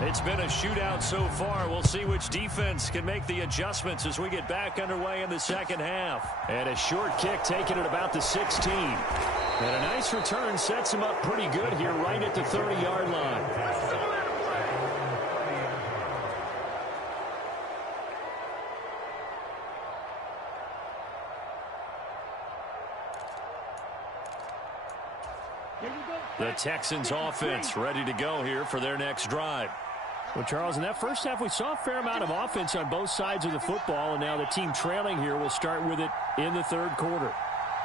It's been a shootout so far. We'll see which defense can make the adjustments as we get back underway in the second half. And a short kick taken at about the 16. And a nice return sets him up pretty good here right at the 30-yard line. The Texans offense ready to go here for their next drive. Well, Charles, in that first half, we saw a fair amount of offense on both sides of the football, and now the team trailing here will start with it in the third quarter.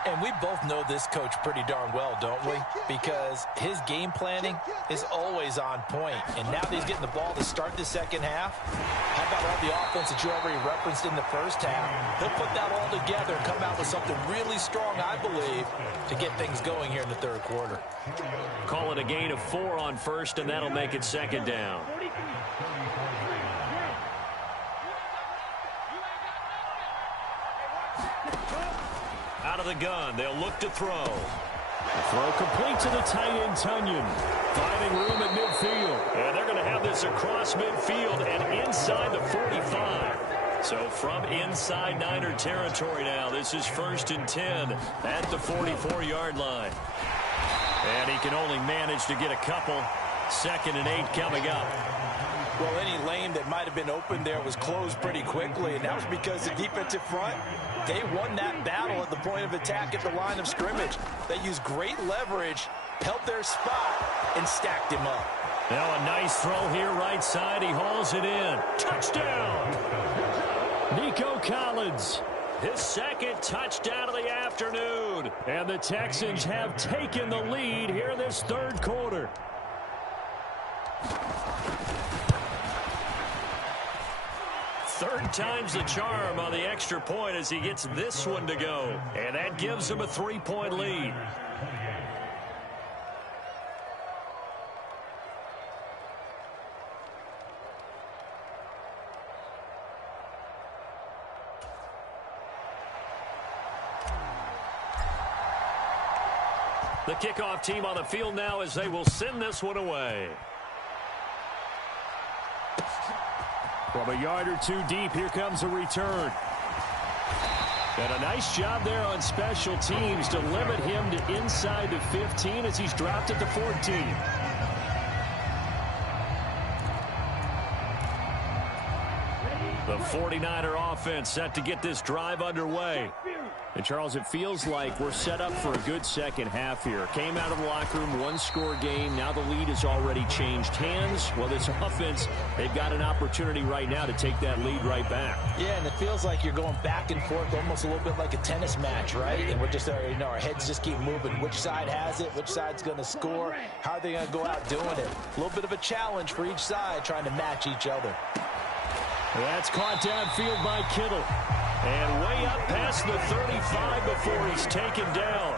And we both know this coach pretty darn well, don't we? Because his game planning is always on point. And now that he's getting the ball to start the second half, how about all the offense that you already referenced in the first half? He'll put that all together and come out with something really strong, I believe, to get things going here in the third quarter. Call it a gain of 4 on first, and that'll make it second down. Out of the gun, they'll look to throw. The throw complete to the tight end, Tunyon. Finding room at midfield. And they're going to have this across midfield and inside the 45. So from inside Niner territory now, this is 1st and 10 at the 44-yard line. And he can only manage to get a couple. 2nd and 8 coming up. Well, any lane that might have been open there was closed pretty quickly, and that was because the defensive front, they won that battle at the point of attack at the line of scrimmage. They used great leverage, held their spot, and stacked him up. Now a nice throw here right side. He hauls it in. Touchdown! Nico Collins. His 2nd touchdown of the afternoon. And the Texans have taken the lead here this third quarter. Third time's the charm on the extra point as he gets this one to go. And that gives him a 3-point lead. The kickoff team on the field now as they will send this one away. From a yard or two deep, here comes a return. And a nice job there on special teams to limit him to inside the 15 as he's dropped at the 14. The 49er offense set to get this drive underway. And, Charles, it feels like we're set up for a good second half here. Came out of the locker room, one-score game. Now the lead has already changed hands. Well, this offense, they've got an opportunity right now to take that lead right back. Yeah, and it feels like you're going back and forth almost a little bit like a tennis match, right? And we're just, our heads just keep moving. Which side has it? Which side's going to score? How are they going to go out doing it? A little bit of a challenge for each side trying to match each other. That's caught downfield by Kittle. And way up past the 35 before he's taken down.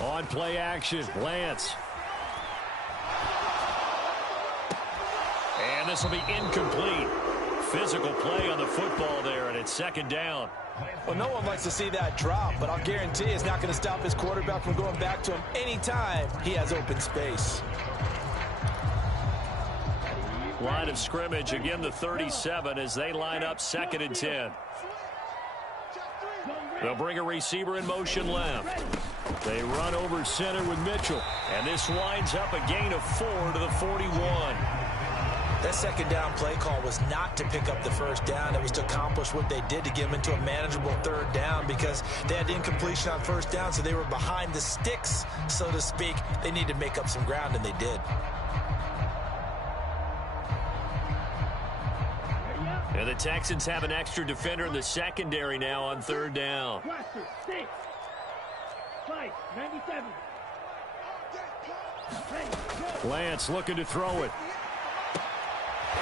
On play action, Lance. And this will be incomplete. Physical play on the football there, and it's 2nd down. Well, no one likes to see that drop, but I'll guarantee it's not going to stop his quarterback from going back to him anytime he has open space. Line of scrimmage, again the 37 as they line up 2nd and 10. They'll bring a receiver in motion left. They run over center with Mitchell. And this winds up a gain of 4 to the 41. That 2nd down play call was not to pick up the 1st down. It was to accomplish what they did to get them into a manageable 3rd down because they had incompletion on 1st down, so they were behind the sticks, so to speak. They needed to make up some ground, and they did. And the Texans have an extra defender in the secondary now on 3rd down. Lance looking to throw it.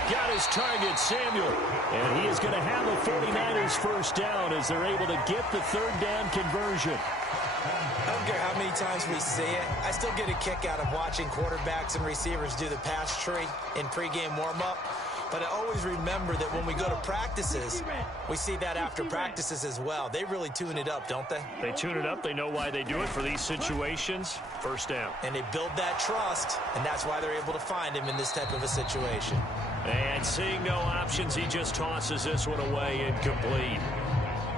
Got his target, Samuel. And he is going to have a 49ers 1st down as they're able to get the 3rd down conversion. I don't care how many times we see it. I still get a kick out of watching quarterbacks and receivers do the pass tree in pregame warm-up. But I always remember that when we go to practices, we see that after practices as well. They really tune it up, don't they? They tune it up. They know why they do it for these situations. First down. And they build that trust, and that's why they're able to find him in this type of a situation. And seeing no options, he just tosses this one away incomplete.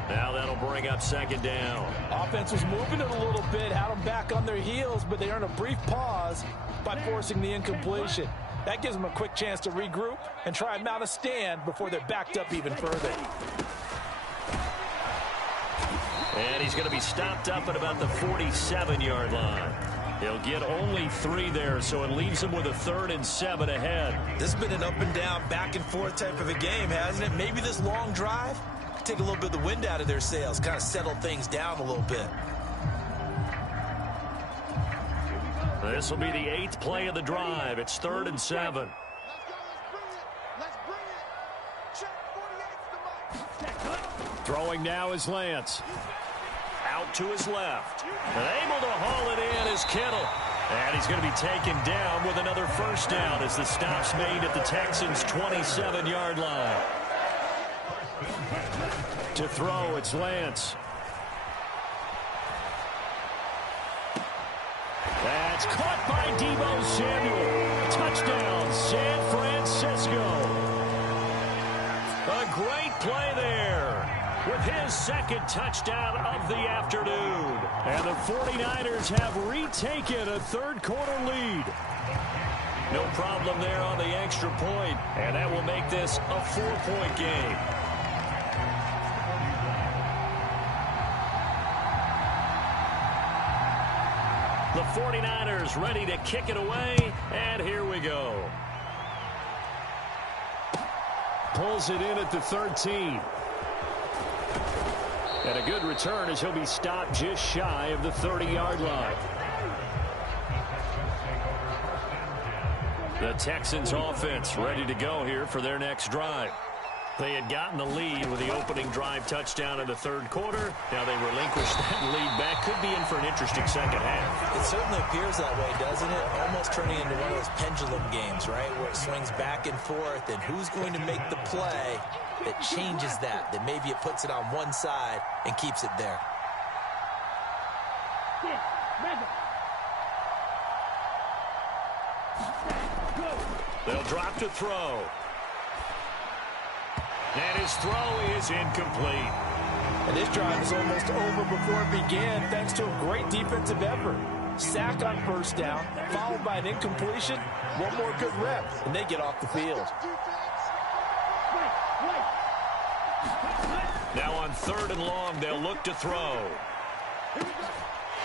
Now that'll bring up second down. Offense was moving it a little bit, had them back on their heels, but they earn a brief pause by forcing the incompletion. That gives them a quick chance to regroup and try and mount a stand before they're backed up even further. And he's going to be stopped up at about the 47-yard line. He'll get only 3 there, so it leaves him with a 3rd and 7 ahead. This has been an up and down, back and forth type of a game, hasn't it? Maybe this long drive take a little bit of the wind out of their sails, kind of settle things down a little bit. This will be the 8th play of the drive. It's 3rd and 7. Throwing now is Lance. Out to his left. And able to haul it in is Kittle. And he's going to be taken down with another first down as the stop's made at the Texans' 27-yard line. To throw, it's Lance. That's caught by Deebo Samuel. Touchdown, San Francisco. A great play there with his 2nd touchdown of the afternoon. And the 49ers have retaken a 3rd quarter lead. No problem there on the extra point, and that will make this a 4-point game. The 49ers ready to kick it away, and here we go. Pulls it in at the 13. And a good return as he'll be stopped just shy of the 30-yard line. The Texans offense ready to go here for their next drive. They had gotten the lead with the opening drive touchdown in the 3rd quarter. Now they relinquish that lead back. Could be in for an interesting second half. It certainly appears that way, doesn't it? Almost turning into one of those pendulum games, right? Where it swings back and forth, and who's going to make the play that changes that maybe it puts it on one side and keeps it there. They'll drop to throw. And his throw is incomplete. And this drive is almost over before it began thanks to a great defensive effort. Sack on first down, followed by an incompletion. One more good rep, and they get off the field. Now on 3rd and long, they'll look to throw.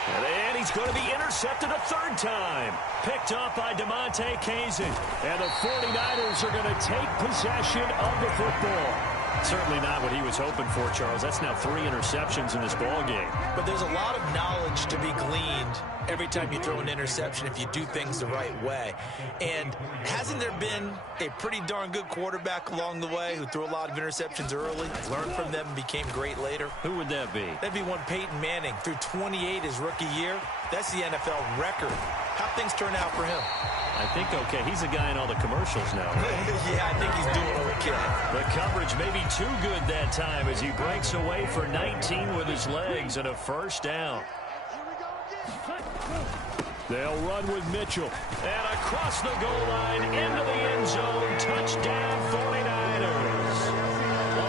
And he's going to be intercepted a 3rd time. Picked up by DeMonte Kazin. And the 49ers are going to take possession of the football. Certainly not what he was hoping for, Charles. That's now 3 interceptions in this ball game. But there's a lot of knowledge to be gleaned every time you throw an interception if you do things the right way. And hasn't there been a pretty darn good quarterback along the way who threw a lot of interceptions early, learned from them, and became great later? Who would that be? That'd be one Peyton Manning. Threw 28 his rookie year. That's the NFL record. How'd things turn out for him? I think okay. He's the guy in all the commercials now, right? Yeah, I think he's doing okay. The coverage may be too good that time as he breaks away for 19 with his legs and a first down. They'll run with Mitchell. And across the goal line into the end zone. Touchdown 49ers.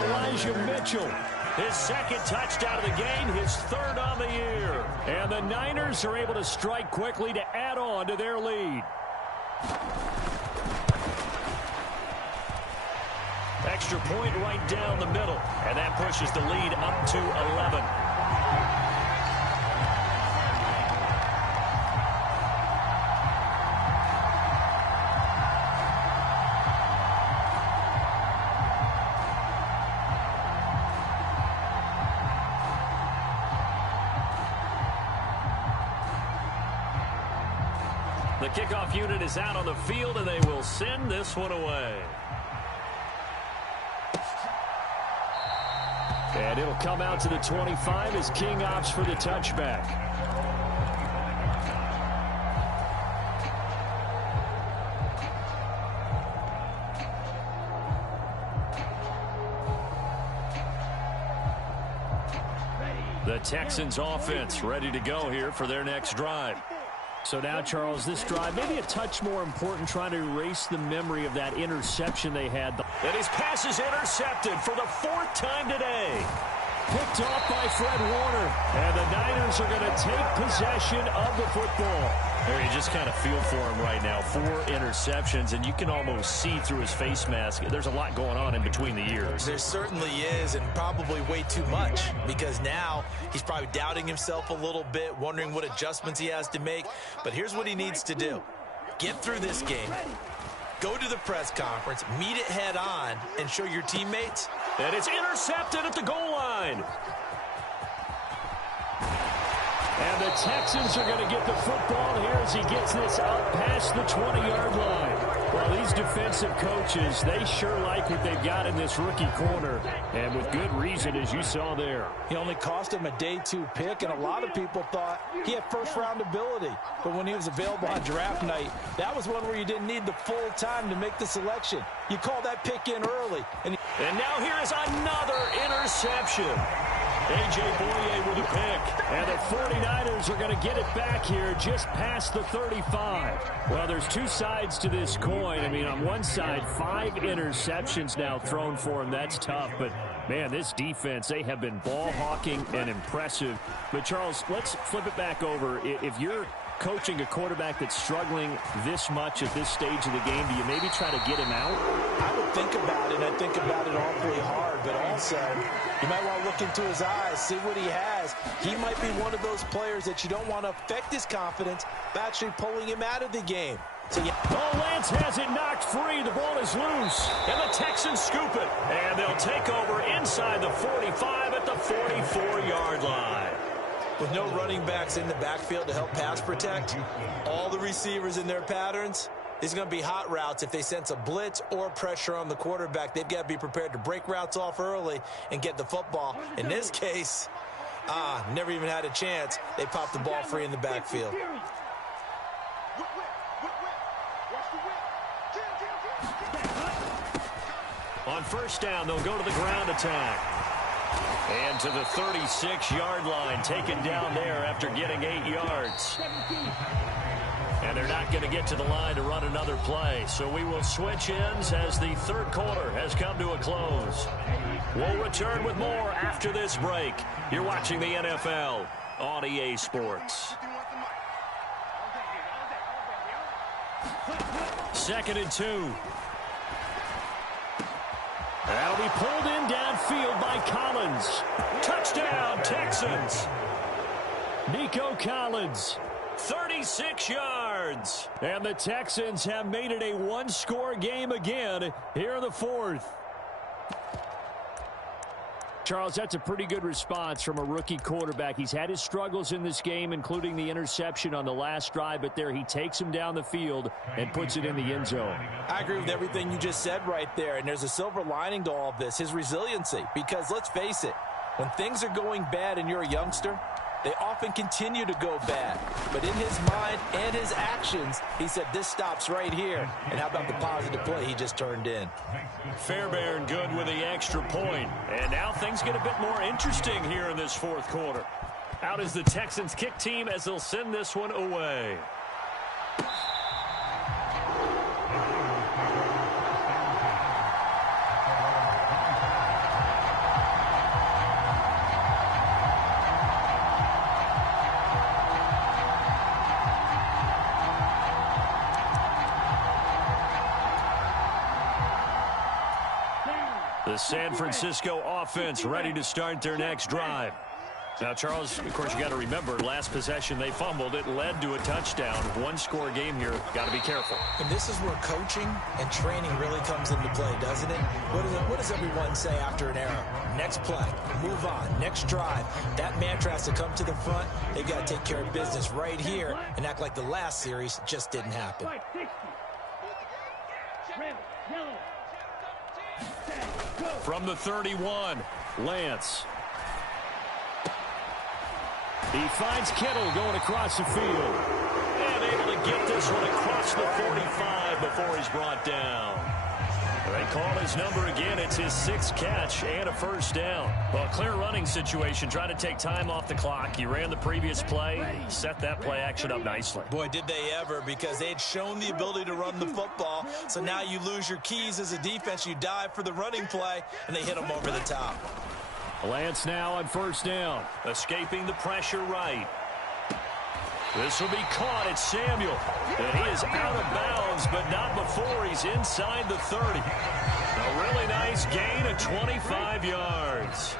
Elijah Mitchell. His 2nd touchdown of the game, his 3rd on the year. And the Niners are able to strike quickly to add on to their lead. Extra point right down the middle. And that pushes the lead up to 11. The kickoff unit is out on the field, and they will send this one away. And it'll come out to the 25 as King opts for the touchback. The Texans offense ready to go here for their next drive. So now, Charles, this drive maybe a touch more important, trying to erase the memory of that interception they had. And his pass is intercepted for the 4th time today. Picked off by Fred Warner. And the Niners are going to take possession of the football. There, you just kind of feel for him right now. 4 interceptions, and you can almost see through his face mask. There's a lot going on in between the ears. There certainly is, and probably way too much, because now he's probably doubting himself a little bit, wondering what adjustments he has to make. But here's what he needs to do. Get through this game. Go to the press conference, meet it head on, and show your teammates. And it's intercepted at the goal line. And the Texans are going to get the football here as he gets this up past the 20-yard line. Well, these defensive coaches, they sure like what they've got in this rookie corner. And with good reason, as you saw there. He only cost him a day 2 pick, and a lot of people thought he had first-round ability. But when he was available on draft night, that was one where you didn't need the full time to make the selection. You call that pick in early. And now here is another interception. A.J. Boye with a pick. And the 49ers are going to get it back here just past the 35. Well, there's 2 sides to this coin. I mean, on one side, 5 interceptions now thrown for him. That's tough. But, man, this defense, they have been ball hawking and impressive. But, Charles, let's flip it back over. If you're coaching a quarterback that's struggling this much at this stage of the game, do you maybe try to get him out? I would think about it, and I think about it awfully hard, but also you might want to look into his eyes, see what he has. He might be one of those players that you don't want to affect his confidence by actually pulling him out of the game. So, yeah. Oh, Lance has it knocked free. The ball is loose. And the Texans scoop it. And they'll take over inside the 45 at the 44-yard line. With no running backs in the backfield to help pass protect, all the receivers in their patterns, these are going to be hot routes. If they sense a blitz or pressure on the quarterback, they've got to be prepared to break routes off early and get the football. In this case, never even had a chance. They popped the ball free in the backfield. On first down, they'll go to the ground attack. And to the 36-yard line, taken down there after getting 8 yards. And they're not going to get to the line to run another play. So we will switch ends as the 3rd quarter has come to a close. We'll return with more after this break. You're watching the NFL on EA Sports. 2nd and 2. That'll be pulled in downfield by Collins. Touchdown, Texans. Nico Collins, 36 yards. And the Texans have made it a 1-score game again here in the 4th. Charles, that's a pretty good response from a rookie quarterback. He's had his struggles in this game, including the interception on the last drive, but there he takes him down the field and puts it in the end zone. I agree with everything you just said right there, and there's a silver lining to all of this, his resiliency. Because let's face it, when things are going bad and you're a youngster, they often continue to go bad. But in his mind and his actions, he said, this stops right here. And how about the positive play he just turned in? Fairbairn good with the extra point. And now things get a bit more interesting here in this 4th quarter. Out is the Texans kick team as they'll send this one away. The San Francisco offense ready to start their next drive. Now, Charles, of course, you got to remember, last possession they fumbled. It led to a touchdown. 1-score game here. Got to be careful. And this is where coaching and training really comes into play, doesn't it? What does everyone say after an error? Next play, move on, next drive. That mantra has to come to the front. They've got to take care of business right here and act like the last series just didn't happen. From the 31, Lance. He finds Kittle going across the field. And able to get this one across the 45 before he's brought down. They call his number again. It's his 6th catch and a first down. Well, clear running situation. Trying to take time off the clock. He ran the previous play. Set that play action up nicely. Boy, did they ever, because they had shown the ability to run the football. So now you lose your keys as a defense. You dive for the running play, and they hit them over the top. Lance now on first down. Escaping the pressure right. This will be caught. It's Samuel. And he is out of bounds, but not before he's inside the 30. A really nice gain of 25 yards.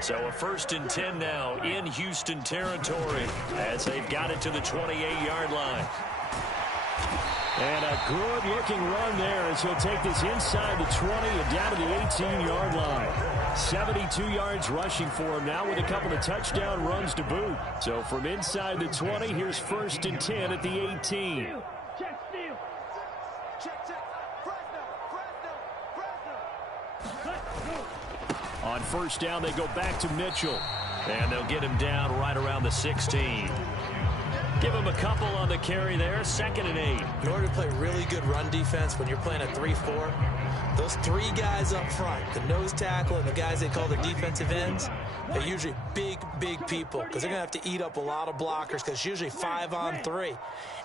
So a 1st and 10 now in Houston territory as they've got it to the 28-yard line. And a good-looking run there as he'll take this inside the 20 and down to the 18-yard line. 72 yards rushing for him now with a couple of touchdown runs to boot. So from inside the 20, here's 1st and 10 at the 18. On first down, they go back to Mitchell. And they'll get him down right around the 16. Give him a couple on the carry there. 2nd and 8. In order to play really good run defense when you're playing a 3-4, those 3 guys up front, the nose tackle and the guys they call the defensive ends, they're usually big people because they're going to have to eat up a lot of blockers because it's usually 5 on 3.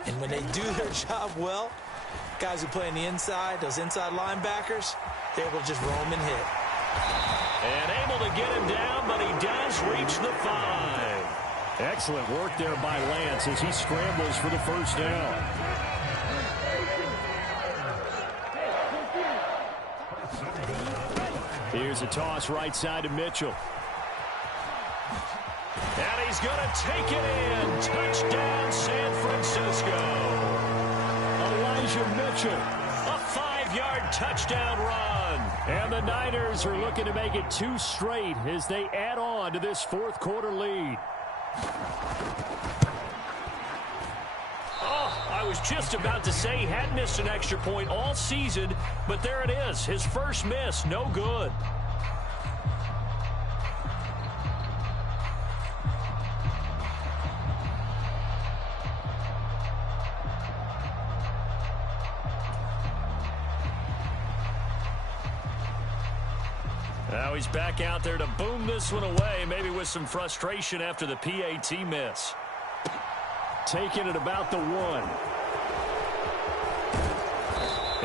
And when they do their job well, guys who play on the inside, those inside linebackers, they're able to just roam and hit. And able to get him down, but he does reach the 5. Excellent work there by Lance as he scrambles for the first down. Here's a toss right side to Mitchell. And he's going to take it in. Touchdown, San Francisco. Elijah Mitchell. A 5-yard touchdown run. And the Niners are looking to make it 2 straight as they add on to this 4th quarter lead. Oh, I was just about to say he hadn't missed an extra point all season, but there it is. His first miss, no good. Now he's back out there to boom this one away, maybe with some frustration after the PAT miss. Taking it about the 1.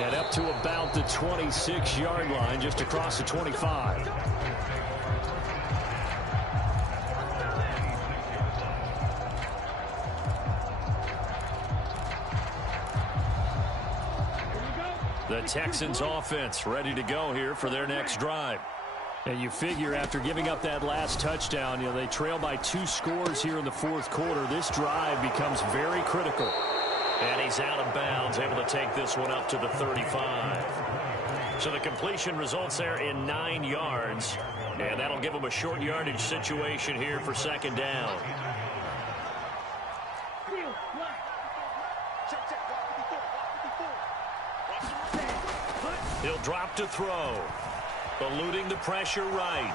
And up to about the 26-yard line, just across the 25. The Texans offense ready to go here for their next drive. And you figure after giving up that last touchdown, they trail by 2 scores here in the 4th quarter. This drive becomes very critical. And he's out of bounds, able to take this one up to the 35. So the completion results there in 9 yards. And that'll give him a short yardage situation here for 2nd down. He'll drop to throw. Eluding the pressure right.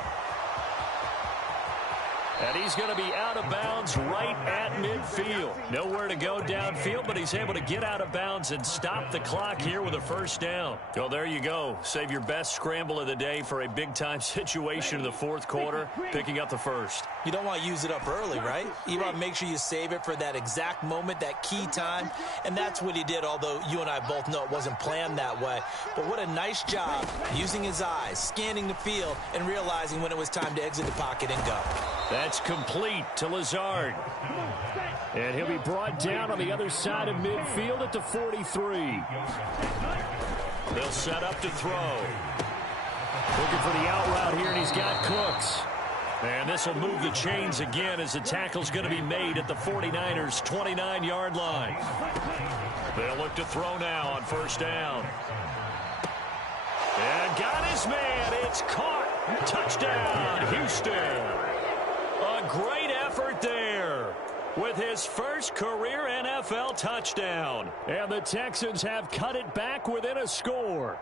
And he's going to be out of bounds right at midfield. Nowhere to go downfield, but he's able to get out of bounds and stop the clock here with a first down. Well, there you go. Save your best scramble of the day for a big-time situation in the 4th quarter, picking up the first. You don't want to use it up early, right? You want to make sure you save it for that exact moment, that key time. And that's what he did, although you and I both know it wasn't planned that way. But what a nice job using his eyes, scanning the field, and realizing when it was time to exit the pocket and go. That's complete to Lazard. And he'll be brought down on the other side of midfield at the 43. They'll set up to throw. Looking for the out route here, and he's got Cooks. And this will move the chains again as the tackle's going to be made at the 49ers' 29-yard line. They'll look to throw now on first down. And got his man. It's caught. Touchdown, Houston. A great effort there with his first career NFL touchdown. And the Texans have cut it back within a score.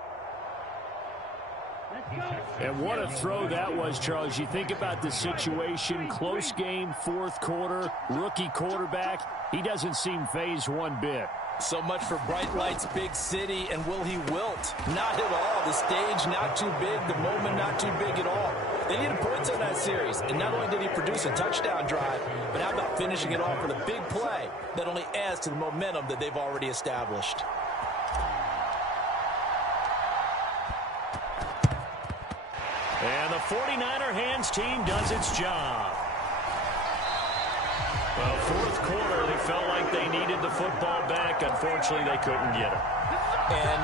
And what a throw that was, Charles. You think about the situation, close game, 4th quarter, rookie quarterback. He doesn't seem fazed one bit. So much for bright lights, big city, and will he wilt? Not at all. The stage not too big, the moment not too big at all. They needed points on that series, and not only did he produce a touchdown drive, but how about finishing it off with a big play that only adds to the momentum that they've already established. And the 49er hands team does its job. Well, fourth quarter, they felt like they needed the football back. Unfortunately, they couldn't get it. And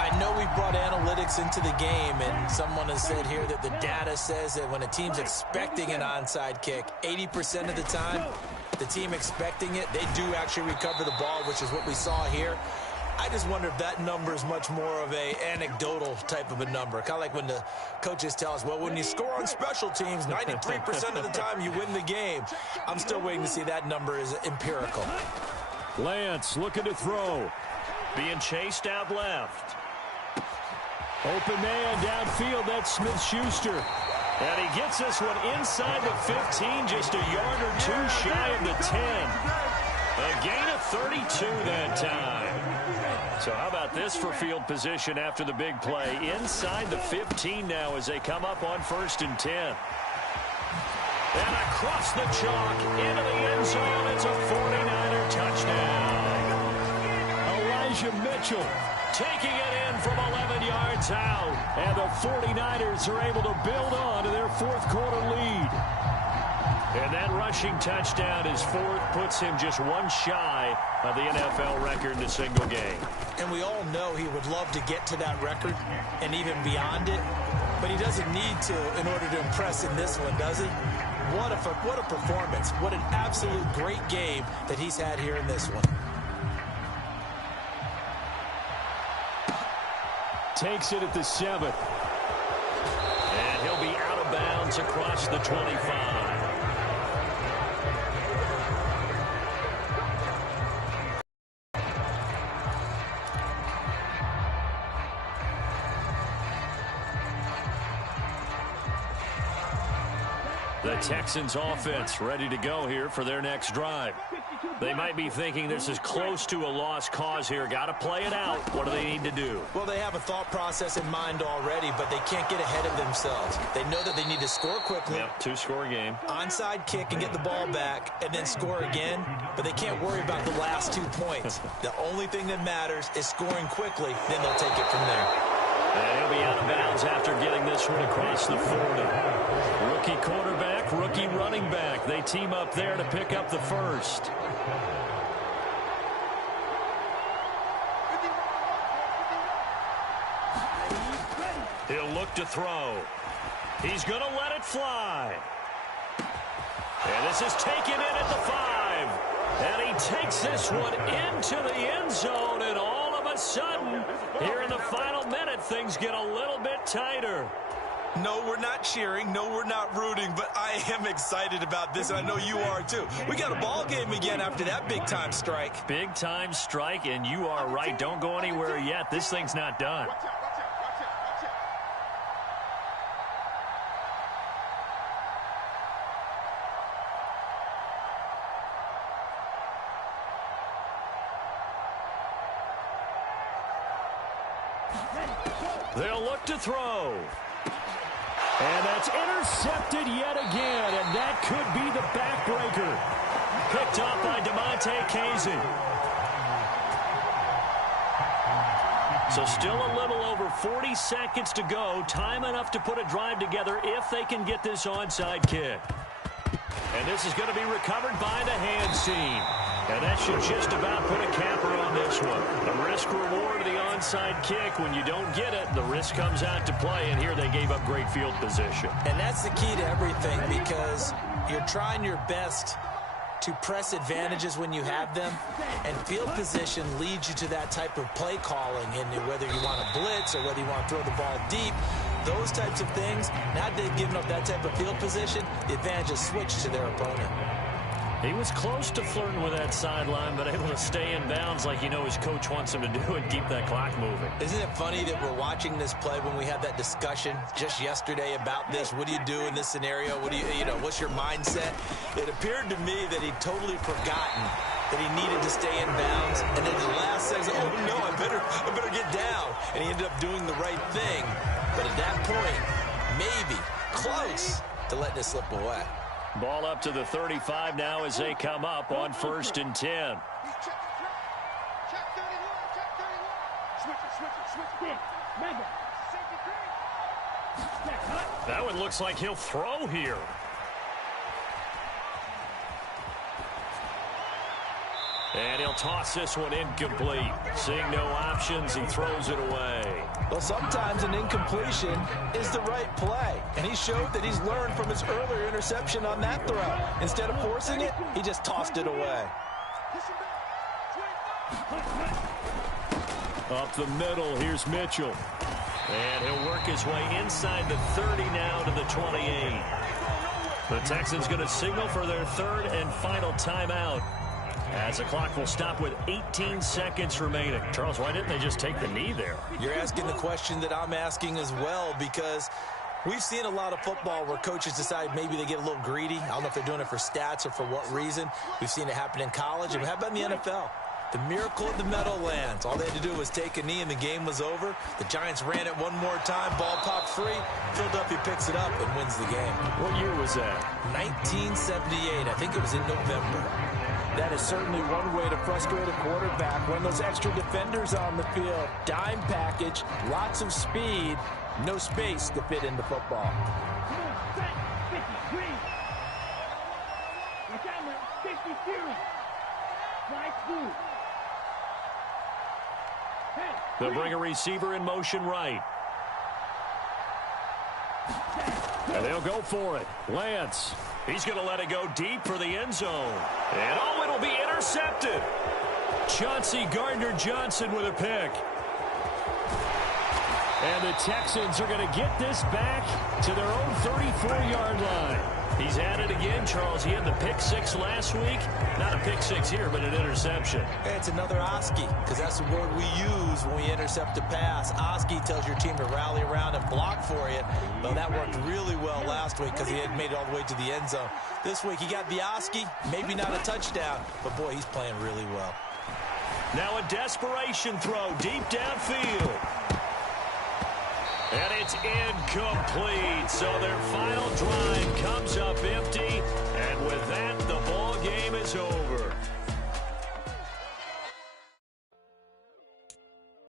I know we brought analytics into the game, and someone has said here that the data says that when a team's expecting an onside kick, 80% of the time, the team expecting it, they do actually recover the ball, which is what we saw here. I just wonder if that number is much more of a anecdotal type of a number. Kind of like when the coaches tell us, well, when you score on special teams, 93% of the time you win the game. I'm still waiting to see that number is empirical. Lance looking to throw. Being chased out left. Open man downfield, that's Smith-Schuster. And he gets this one inside the 15, just a yard or two shy of the 10. A gain of 32 that time. So how about this for field position after the big play? Inside the 15 now as they come up on 1st and 10. And across the chalk into the end zone. It's a 49er touchdown. Elijah Mitchell taking it in from 11 yards out. And the 49ers are able to build on to their fourth quarter lead. And that rushing touchdown, his fourth, puts him just one shy of the NFL record in a single game. And we all know he would love to get to that record and even beyond it, but he doesn't need to in order to impress in this one, does he? What a performance. What an absolute great game that he's had here in this one. Takes it at the 7. And he'll be out of bounds across the 25. The Texans offense ready to go here for their next drive. They might be thinking this is close to a lost cause here. Got to play it out. What do they need to do? Well, they have a thought process in mind already, but they can't get ahead of themselves. They know that they need to score quickly. Yep, 2-score game. Onside kick and get the ball back and then score again, but they can't worry about the last 2 points. The only thing that matters is scoring quickly, then they'll take it from there. And he'll be out of bounds after getting this one across the 40. Rookie quarterback, rookie running back. They team up there to pick up the first. He'll look to throw. He's going to let it fly. And this is taken in at the 5. And he takes this one into the end zone, and all of a sudden, here in the final minute, things get a little bit tighter. No, we're not cheering. No, we're not rooting, but I am excited about this, and I know you are too. We got a ball game again after that big-time strike. Big-time strike, and you are right. Don't go anywhere yet. This thing's not done. They'll look to throw. And that's intercepted yet again, and that could be the backbreaker. Picked up by Damontae Kazee. So still a little over 40 seconds to go. Time enough to put a drive together if they can get this onside kick. And this is going to be recovered by the hands team. And that should just about put a capper on this one. The risk-reward of the onside kick. When you don't get it, the risk comes out to play. And here they gave up great field position. And that's the key to everything, because you're trying your best to press advantages when you have them. And field position leads you to that type of play calling. And whether you want to blitz or whether you want to throw the ball deep, those types of things, now that they've given up that type of field position, the advantage is switched to their opponent. He was close to flirting with that sideline, but able to stay in bounds like his coach wants him to do and keep that clock moving. Isn't it funny that we're watching this play when we had that discussion just yesterday about this? What do you do in this scenario? What do what's your mindset? It appeared to me that he'd totally forgotten that he needed to stay in bounds, and then the last second, oh no, I better get down. And he ended up doing the right thing. But at that point, maybe close to letting it slip away. Ball up to the 35 now as they come up on 1st and 10. That one looks like he'll throw here. And he'll toss this one incomplete. Seeing no options, he throws it away. Well, sometimes an incompletion is the right play. And he showed that he's learned from his earlier interception on that throw. Instead of forcing it, he just tossed it away. Up the middle, here's Mitchell. And he'll work his way inside the 30 now to the 28. The Texans going to signal for their 3rd and final timeout, as the clock will stop with 18 seconds remaining. Charles, why didn't they just take the knee there? You're asking the question that I'm asking as well, because we've seen a lot of football where coaches decide maybe they get a little greedy. I don't know if they're doing it for stats or for what reason. We've seen it happen in college, and how about in the NFL? The miracle of the Meadowlands. All they had to do was take a knee, and the game was over. The Giants ran it one more time. Ball popped free. Philadelphia picks it up and wins the game. What year was that? 1978. I think it was in November. That is certainly one way to frustrate a quarterback. Run those extra defenders on the field. Dime package, lots of speed, no space to fit into football. They'll bring a receiver in motion right. And they'll go for it. Lance. He's going to let it go deep for the end zone. And oh, it'll be intercepted. Chauncey Gardner-Johnson with a pick. And the Texans are going to get this back to their own 34-yard line. He's at it again, Charles. He had the pick 6 last week. Not a pick 6 here, but an interception. It's another Oski, because that's the word we use when we intercept a pass. Oski tells your team to rally around and block for you. Well, that worked really well last week because he had made it all the way to the end zone. This week he got the Oski, maybe not a touchdown, but boy, he's playing really well. Now a desperation throw deep downfield. And it's incomplete. So their final drive comes up empty. And with that,